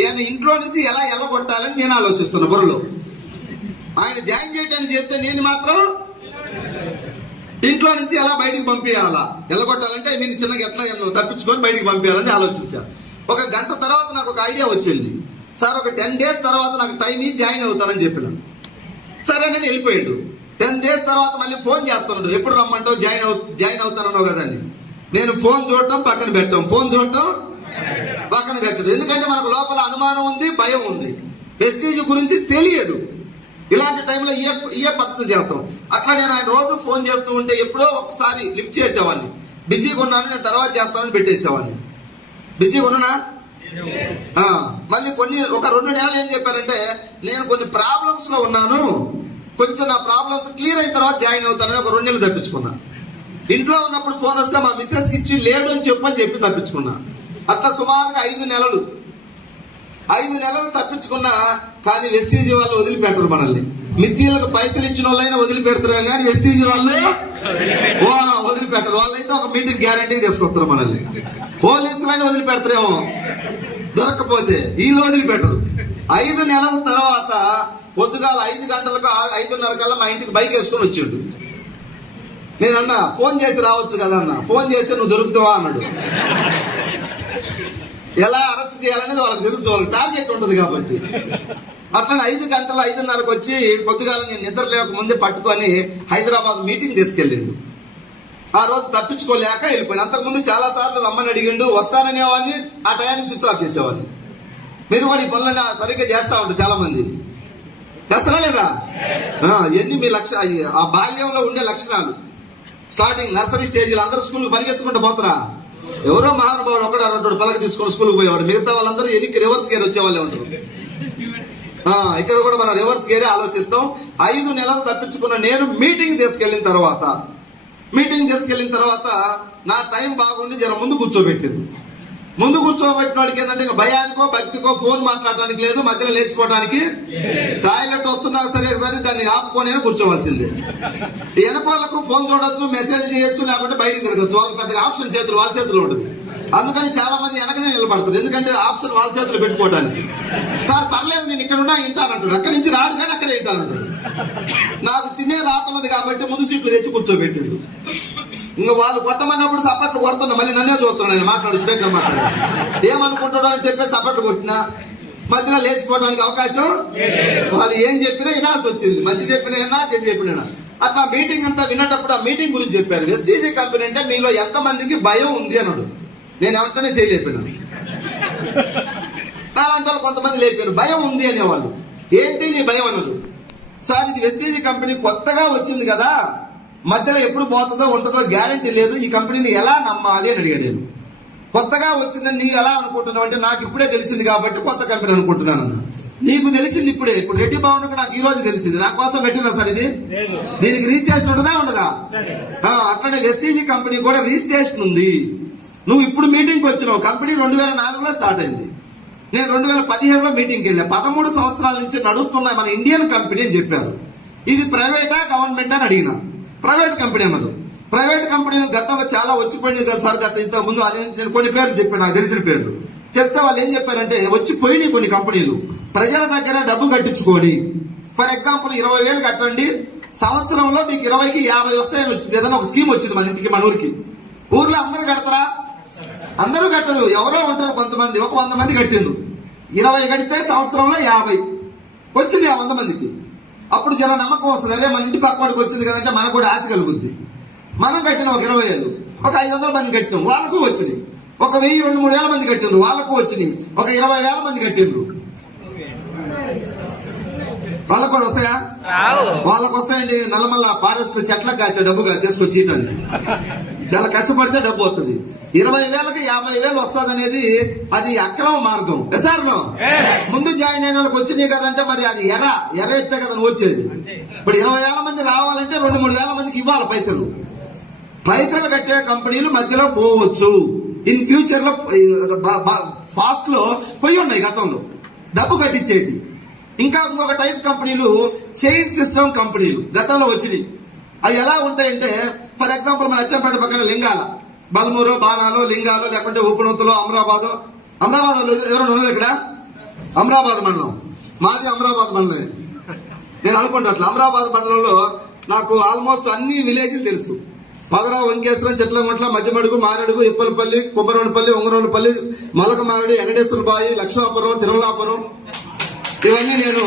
ఈయన ఇంట్లో నుంచి ఎలా ఎల్లగొట్టాలని నేను ఆలోచిస్తున్నా బుర్రలో. ఆయన జాయిన్ చేయడానికి చెప్తే నేను మాత్రం ఇంట్లో నుంచి ఎలా బయటికి పంపించాలా, ఎల్లగొట్టాలంటే నేను చిన్నగా ఎట్లా తప్పించుకొని బయటికి పంపించాలని ఆలోచించాను. ఒక గంట తర్వాత నాకు ఒక ఐడియా వచ్చింది. సార్ ఒక 10 days తర్వాత నాకు టైం జాయిన్ అవుతానని చెప్పిన. సరే నేను వెళ్ళిపోయాడు. 10 days తర్వాత మళ్ళీ ఫోన్ చేస్తున్నాడు, ఎప్పుడు రమ్మంటావు, జాయిన్ అవుతానన్నావు కదండి. నేను ఫోన్ చూడటం పక్కన పెట్టడం, ఫోన్ చూడటం పక్కన పెట్టడం. ఎందుకంటే మనకు లోపల అనుమానం ఉంది, భయం ఉంది, ప్రెస్టీజ్ గురించి తెలియదు. ఇలాంటి టైంలో ఏ పద్ధతులు చేస్తాం. అట్లా నేను ఆయన రోజు ఫోన్ చేస్తూ ఉంటే ఎప్పుడో ఒకసారి లిఫ్ట్ చేసేవాడిని. బిజీగా ఉన్నాను, నేను తర్వాత చేస్తానని పెట్టేసేవాడిని. బిజీగా ఉన్నానా? మళ్ళీ ఒక 2 నెలలు ఏం చెప్పారంటే, నేను కొన్ని ప్రాబ్లమ్స్ లో ఉన్నాను, కొంచెం నా ప్రాబ్లమ్స్ క్లియర్ అయిన తర్వాత జాయిన్ అవుతానని ఒక 2 నెలలు తప్పించుకున్నా. ఇంట్లో ఉన్నప్పుడు ఫోన్ వస్తే మా మిస్సెస్కి ఇచ్చి లేడు అని చెప్పి తప్పించుకున్నా. అట్లా సుమారుగా 5 నెలలు తప్పించుకున్నా. కానీ వెస్టీజ్ వాళ్ళు వదిలిపెట్టరు మనల్ని. మిద్దీలకు పైసలు ఇచ్చిన వాళ్ళైనా వదిలిపెడతారు, కానీ వెస్టీజ్ వాళ్ళు వదిలిపెట్టరు. వాళ్ళైతే ఒక మీటింగ్ గ్యారంటీ తీసుకొస్తారు మనల్ని. పోలీసులైనా వదిలిపెడతారేమో దొరకపోతే, వీళ్ళు వదిలిపెట్టరు. 5 నెలల తర్వాత పొద్దుగాల 5 గంటలకు 5:30 కల్లా మా ఇంటికి బైక్ వేసుకొని వచ్చిండు. నేను అన్నా ఫోన్ చేసి రావచ్చు కదా అన్న. ఫోన్ చేస్తే నువ్వు దొరుకుతావా అన్నాడు. ఎలా అరెస్ట్ చేయాలనేది వాళ్ళకి తెలుసు, వాళ్ళకి టార్గెట్ ఉంటుంది కాబట్టి. అట్లా 5 గంటల 5:30కు వచ్చి పొద్దుగాల నేను నిద్ర లేక ముందే పట్టుకొని హైదరాబాద్ మీటింగ్ తీసుకెళ్ళిండు. ఆ రోజు తప్పించుకోలేక వెళ్ళిపోయాను. అంతకుముందు చాలా సార్లు రమ్మని అడిగిండు, వస్తాననేవాడిని, ఆ టయానికి స్విచ్ ఆఫ్ చేసేవాడిని. మీరు కూడా ఈ పనులన్నీ సరిగ్గా చేస్తా ఉంటారు, చాలా మంది చేస్తారా లేదా? ఎన్ని మీ ఆ బాల్యంలో ఉండే లక్షణాలు. స్టార్టింగ్ నర్సరీ స్టేజ్లో అందరూ స్కూల్కి పరిగెత్తుకుంటూ పోతారా? ఎవరో మహానుభావుడు ఒకడు అన్నట్టు పలక తీసుకొని స్కూల్కి పోయేవాడు, మిగతా వాళ్ళందరూ ఎన్నికి రివర్స్ గేర్ వచ్చేవాళ్ళే ఉంటారు. ఇక్కడ కూడా మనం రివర్స్ గేరే ఆలోచిస్తాం. 5 నెలలు తప్పించుకున్న నేను మీటింగ్ తీసుకెళ్లిన తర్వాత నా టైం బాగుండి జర ముందు కూర్చోబెట్టింది. ముందు కూర్చోబెట్టిన వాడికి ఏంటంటే భయానికో భక్తికో ఫోన్ మాట్లాడడానికి లేదు, మధ్యలో లేచిపోవడానికి. టాయిలెట్ వస్తున్నా సరే దాన్ని ఆపుకొని కూర్చోవలసిందే. వెనకాలకు ఫోన్ చూడొచ్చు, మెసేజ్ చేయొచ్చు, లేకపోతే బయటకు తిరగచ్చు. వాళ్ళకి పెద్ద ఆప్షన్ వాళ్ళ చేతిలో ఉంటుంది. అందుకని చాలా మంది వెనకనే నిలబడతారు, ఎందుకంటే ఆప్షన్ వాళ్ళ చేతిలో పెట్టుకోవడానికి. సార్ పర్లేదు నేను ఇక్కడ ఉన్నా వింటానంటాడు, అక్కడి నుంచి రాడు కానీ అక్కడే వింటానంటాడు. నాకు తినే రాతున్నది కాబట్టి ముందు సీట్లు తెచ్చి కూర్చోబెట్టిండు. ఇంకా వాళ్ళు కొట్టమన్నప్పుడు సపట్లు కొడుతున్నా, మళ్ళీ నన్నే చూస్తున్నాను. నేను మాట్లాడు స్పీకర్ మాట్లాడు ఏమనుకుంటాడో అని చెప్పేసి సపట్లు కొట్టినా మధ్యలో లేచిపోవడానికి అవకాశం. వాళ్ళు ఏం చెప్పినా వినాల్సి వచ్చింది, మంచి చెప్పినా చెడు చెప్పినా. అట్లా మీటింగ్ అంతా వినేటప్పుడు ఆ మీటింగ్ గురించి చెప్పారు. వెస్టీజీ కంపెనీ అంటే మీలో ఎంతమందికి భయం ఉంది అన్నాడు. నేను ఏమంటేనే చేయలేపాను. అలాంటి కొంతమంది లేపారు, భయం ఉంది అనేవాళ్ళు. ఏంటి నీ భయం అన్నారు. సార్ ఇది వెస్టీజీ కంపెనీ కొత్తగా వచ్చింది కదా, మధ్యలో ఎప్పుడు పోతుందో ఉంటుందో గ్యారంటీ లేదు, ఈ కంపెనీని ఎలా నమ్మాలి అని అడిగా. నేను కొత్తగా వచ్చిందని నీకు ఎలా అనుకుంటున్నావు అంటే, నాకు ఇప్పుడే తెలిసింది కాబట్టి కొత్త కంపెనీ అనుకుంటున్నాను అన్న. నీకు తెలిసింది ఇప్పుడే, ఇప్పుడు రెడ్డి భవన్ నాకు ఈ రోజు తెలిసింది. నా కోసం పెట్టినా సార్ ఇది, దీనికి రిజిస్ట్రేషన్ ఉండదా? అట్లనే వెస్టీజీ కంపెనీ కూడా రిజిస్ట్రేషన్ ఉంది. నువ్వు ఇప్పుడు మీటింగ్కి వచ్చినావు. కంపెనీ 2004లో స్టార్ట్ అయింది. నేను 2017లో మీటింగ్కి వెళ్ళా. 13 సంవత్సరాల నుంచి నడుస్తున్న మన ఇండియన్ కంపెనీ అని చెప్పారు. ఇది ప్రైవేటా గవర్నమెంట్ అని అడిగిన. ప్రైవేట్ కంపెనీ అన్నారు. ప్రైవేట్ కంపెనీలు గతంలో చాలా వచ్చిపోయింది కదా సార్. ఇంతకు ముందు నేను కొన్ని పేర్లు చెప్పాను, నాకు తెలిసిన పేర్లు చెప్తే వాళ్ళు ఏం చెప్పారంటే, వచ్చిపోయినాయి కొన్ని కంపెనీలు, ప్రజల దగ్గర డబ్బు కట్టించుకోండి. ఫర్ ఎగ్జాంపుల్ 20,000 కట్టండి, సంవత్సరంలో మీకు 20కి 50 వస్తాయని వచ్చింది. ఏదైనా ఒక స్కీమ్ వచ్చింది మన ఇంటికి, మన ఊరికి. ఊర్లో అందరూ కడతారా? అందరూ కట్టరు, ఎవరో ఉంటారు కొంతమంది. ఒక 100 మంది కట్టిండ్రు. 20 కడితే సంవత్సరంలో 50 వచ్చింది ఆ 100 మందికి. అప్పుడు జర నమ్మకం వస్తుంది, అదే మన ఇంటి పక్కవాడికి వచ్చింది కదంటే మనకు కూడా ఆశ కలుగుద్ది. మనం కట్టిన ఒక 20,000, ఒక 500 మంది కట్టినాం, వాళ్ళకు వచ్చినాయి. ఒక 1,000-2,000 మంది కట్టిండ్రు, వాళ్ళకు వచ్చినాయి. ఒక 20,000 మంది కట్టిండ్రు, వాళ్ళకు కూడా వస్తాయా? వాళ్ళకు వస్తాయండి. నల్లమల్ల ఫారెస్ట్ చెట్లకు కాసే డబ్బుగా తీసుకొచ్చి ఇయటానికి చాలా కష్టపడితే డబ్బు వస్తుంది. 20,000కి 50,000 వస్తుంది అనేది అది అక్రమ మార్గం. ఎసార్నో ముందు జాయిన్ అయిన వాళ్ళకి వచ్చినాయి కదంటే మరి అది ఎర ఎత్తే కదా నువ్వు వచ్చేది. ఇప్పుడు 20,000 మంది రావాలంటే 2-3 మందికి ఇవ్వాలి పైసలు కట్టే కంపెనీలు మధ్యలో పోవచ్చు. ఇన్ ఫ్యూచర్ లో ఫాస్ట్ లో పోయి ఉన్నాయి గతంలో డబ్బు కట్టించేటి. ఇంకా ఇంకొక టైప్ కంపెనీలు చైన్ సిస్టమ్ కంపెనీలు గతంలో వచ్చినాయి. అవి ఎలా ఉంటాయంటే, ఫర్ ఎగ్జాంపుల్ మన అచ్చంపేట పక్కన లింగాల, బల్మూరు, బాణాలు, లింగాలు, లేకుంటే ఉప్పునూతులు, అమరాబాదు, అమరాబాద్ వాళ్ళు ఎవరైనా ఉన్నారు ఇక్కడ? అమరాబాద్ మండలం మాది, అమరాబాద్ మండలమే. నేను అనుకుంటా అట్లా అమరాబాద్ మండలంలో నాకు ఆల్మోస్ట్ అన్ని విలేజ్లు తెలుసు. పదరా, వంకేశ్వరం, చెట్లగుంట్ల, మధ్యమడుగు, మారడుగు, ఇప్పలపల్లి, కుమ్మరోనిపల్లి, ఒంగరోనిపల్లి, మలకమారడి, వెంకటేశ్వర బాయి, లక్ష్మాపురం, తిరుమలాపురం, ఇవన్నీ నేను